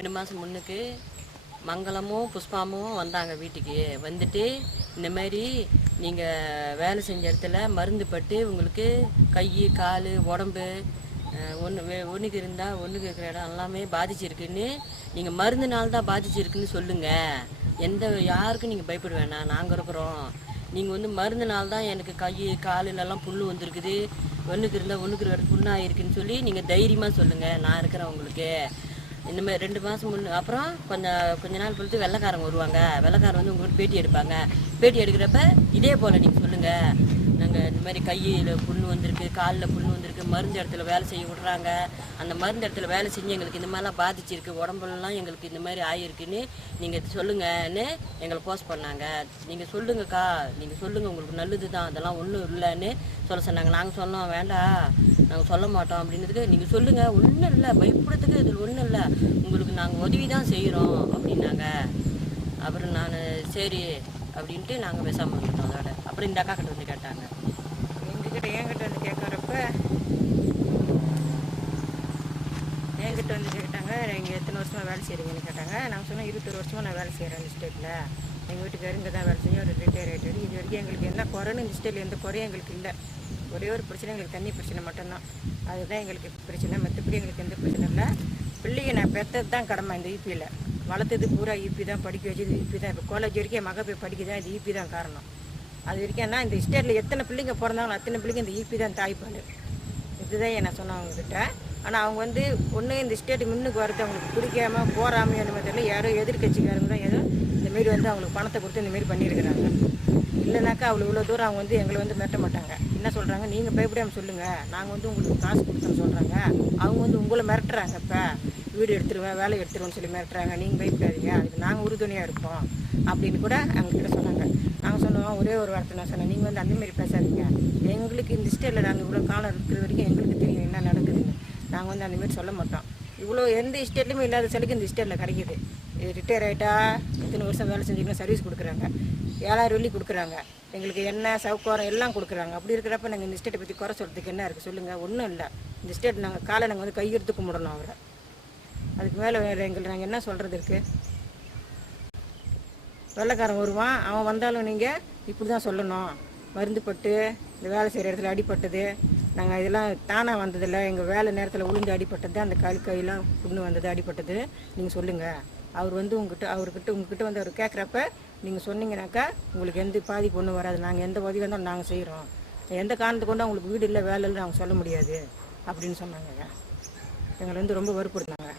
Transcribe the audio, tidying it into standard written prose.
2 மாதம் முன்னுக்கு மங்களமும் புஷ்பாமும் வந்தாங்க வீட்டுக்கு. வந்துட்டு இந்த மாதிரி நீங்கள் வேலை செஞ்ச இடத்துல மருந்து பட்டு உங்களுக்கு கை கால் உடம்பு ஒன்றுக்கு இருந்தால் ஒன்றுக்கு இருக்கிற இடம் எல்லாமே பாதிச்சிருக்குன்னு, நீங்கள் மருந்துனால தான் பாதிச்சிருக்குன்னு சொல்லுங்கள். யாருக்கும் நீங்கள் பயப்பட வேணாம், நாங்கள் இருக்கிறோம். நீங்கள் வந்து மருந்துனால தான் எனக்கு கை காலிலெல்லாம் புண்ணு வந்திருக்குது, ஒன்றுக்கு இருந்தால் ஒன்றுக்கு இருக்கிற புண்ணாயிருக்குன்னு சொல்லி நீங்கள் தைரியமாக சொல்லுங்கள், நான் இருக்கிறேன் உங்களுக்கு. இந்த மாதிரி 2 மாதம் முன்னே அப்புறம் கொஞ்ச நாள் பொறுத்து வெள்ளைக்காரங்க வருவாங்க. வெள்ளைக்காரங்க வந்து உங்களுக்கு பேட்டி எடுப்பாங்க. பேட்டி எடுக்கிறப்ப இதே போல் நீங்கள் சொல்லுங்கள், நாங்கள் இந்த மாதிரி கையில் புண்ணு வந்திருக்கு, காலில் புண்ணு வந்திருக்கு, மருந்து இடத்துல வேலை செய்ய விட்றாங்க, அந்த மருந்து இடத்துல வேலை செஞ்சு எங்களுக்கு இந்த மாதிரிலாம் பாதிச்சிருக்கு, உடம்புலாம் எங்களுக்கு இந்த மாதிரி ஆகிருக்குன்னு நீங்கள் சொல்லுங்கன்னு எங்களை போஸ்ட் பண்ணாங்க. நீங்கள் சொல்லுங்கக்கா, நீங்கள் சொல்லுங்கள், உங்களுக்கு நல்லது தான், அதெல்லாம் ஒன்றும் இல்லைன்னு சொல்ல சொன்னாங்க. நாங்கள் சொன்னோம் வேண்டாம், நாங்கள் சொல்ல மாட்டோம் அப்படின்றதுக்கு, நீங்கள் சொல்லுங்கள், ஒன்றும் இல்லை, பயப்படுறதுக்கு இதில் ஒன்றும் இல்லை, உங்களுக்கு நாங்கள் உதவி தான் செய்கிறோம் அப்படின்னாங்க. அப்புறம் நான் சரி அப்படின்ட்டு நாங்கள் பேசாமல் வந்துட்டோம். அதோட அப்புறம் இந்த அக்கா கிட்ட வந்து கேட்டாங்க, என்கிட்ட வந்து கேட்குறப்ப என்கிட்ட வந்து கேட்டாங்க, நீங்கள் எத்தனை வருஷமாக வேலை செய்கிறீங்கன்னு கேட்டாங்க. நாங்கள் சொன்னோம் 21 வருஷமாக நான் வேலை செய்கிறேன் இந்த ஸ்டேட்டில். எங்கள் வீட்டுக்காரர் இங்கே தான் வேலை செஞ்சு ஒரு ரிட்டையர் ஆகிட்டார். இது வரைக்கும் எங்களுக்கு என்ன குறைன்னு இந்த ஸ்டேட்டில் எந்த குறையும் எங்களுக்கு இல்லை. ஒரே ஒரு பிரச்சனை, எங்களுக்கு தண்ணி பிரச்சனை மட்டும்தான். அதுதான் எங்களுக்கு பிரச்சனை, மற்றபடி எங்களுக்கு எந்த பிரச்சனை இல்லை. பிள்ளைங்க நான் பெற்றது தான் கடமை. இந்த ஈபியில் வளர்த்தது பூரா ஈபி தான், படிக்க வச்சது ஈபி தான். இப்போ காலேஜ் வரைக்கும் என் மக போய் படிக்குதான், இது ஈபி தான் காரணம். அது வரைக்கும் என்ன, இந்த ஸ்டேட்டில் எத்தனை பிள்ளைங்க பிறந்தாங்களோ அத்தனை பிள்ளைங்க இந்த ஈபி தான் தாய்ப்பால். இதுதான் நான் சொன்னேன் அவங்கக்கிட்ட. ஆனால் அவங்க வந்து ஒன்று இந்த ஸ்டேட்டு முன்னுக்கு வரது அவங்களுக்கு பிடிக்காம போகாமல் அந்த மாதிரி தெரியல, யாரோ எதிர்கட்சிக்காரங்க தான் ஏதோ இந்தமாரி வந்து அவங்களுக்கு பணத்தை கொடுத்து இந்தமாரி பண்ணியிருக்கிறாங்க. இல்லைனாக்கா இவ்வளோ தூரம் அவங்க வந்து எங்களை வந்து மிரட்ட மாட்டாங்க. என்ன சொல்கிறாங்க, நீங்கள் பயப்படாமல் சொல்லுங்கள், நாங்கள் வந்து உங்களுக்கு காசு கொடுத்தோன்னு சொல்கிறாங்க. அவங்க வந்து உங்களை மிரட்டுறாங்க, இப்போ வீடு எடுத்துருவேன் வேலை எடுத்துருவேன்னு சொல்லி மிரட்டுறாங்க. நீங்கள் பயப்படாதீங்க, அதுக்கு நாங்கள் உறுதுணையாக இருப்போம் அப்படின்னு கூட அவங்கக்கிட்ட சொன்னாங்க. நாங்கள் சொன்னோம் ஒரே ஒரு வார்த்தை நான் சொன்னேன், நீங்கள் வந்து அந்தமாரி பேசாதீங்க, எங்களுக்கு இந்த ஸ்டேட்டில் நாங்கள் இவ்வளோ காலம் இருக்கிற வரைக்கும் எங்களுக்கு தெரியும் என்ன நடக்குதுன்னு. நாங்கள் வந்து அந்தமாரி சொல்ல மாட்டோம். இவ்வளோ எந்த ஸ்டேட்லையுமே இல்லாத சலுக்கு இந்த ஸ்டேட்டில் கிடைக்கிது. இது ரிட்டையர் ஆகிட்டா இத்தனை வருஷம் வேலை செஞ்சிங்கன்னா சர்வீஸ் கொடுக்குறாங்க, 7000 வெள்ளி கொடுக்குறாங்க, எங்களுக்கு எண்ணெய் சவுக்காரம் எல்லாம் கொடுக்குறாங்க. அப்படி இருக்கிறப்ப நாங்கள் இந்த ஸ்டேட்டை பற்றி குறை சொல்கிறதுக்கு என்ன இருக்குது சொல்லுங்கள்? ஒன்றும் இல்லை. இந்த ஸ்டேட் நாங்கள் வந்து கையெடுத்து கும்பிடணும் அவரை. அதுக்கு மேலே வேறு எங்களுக்கு நாங்கள் என்ன சொல்கிறது இருக்குது? வெள்ளைக்காரன் வருவான், அவன் வந்தாலும் நீங்கள் இப்படி தான் சொல்லணும், மருந்து பட்டு இந்த வேலை செய்கிற இடத்துல அடிப்பட்டது, நாங்கள் இதெல்லாம் தானாக வந்ததில்லை, எங்கள் வேலை நேரத்தில் உளுந்து அடிப்பட்டது, அந்த கையெல்லாம் புண்ணு வந்தது அடிப்பட்டது, நீங்கள் சொல்லுங்கள். அவர் வந்து உங்ககிட்ட வந்து அவர் கேட்குறப்ப நீங்கள் சொன்னீங்கன்னாக்கா உங்களுக்கு எந்த பாதிப்பு ஒன்றும் வராது, நாங்கள் எந்த உதவி வந்தாலும் நாங்கள் செய்கிறோம், எந்த காரணத்துக்கு கொண்டு அவங்களுக்கு வீடு இல்லை வேலை இல்லை அவங்க சொல்ல முடியாது அப்படின்னு சொன்னாங்க. எங்களை வந்து ரொம்ப வற்புறுத்தினாங்க.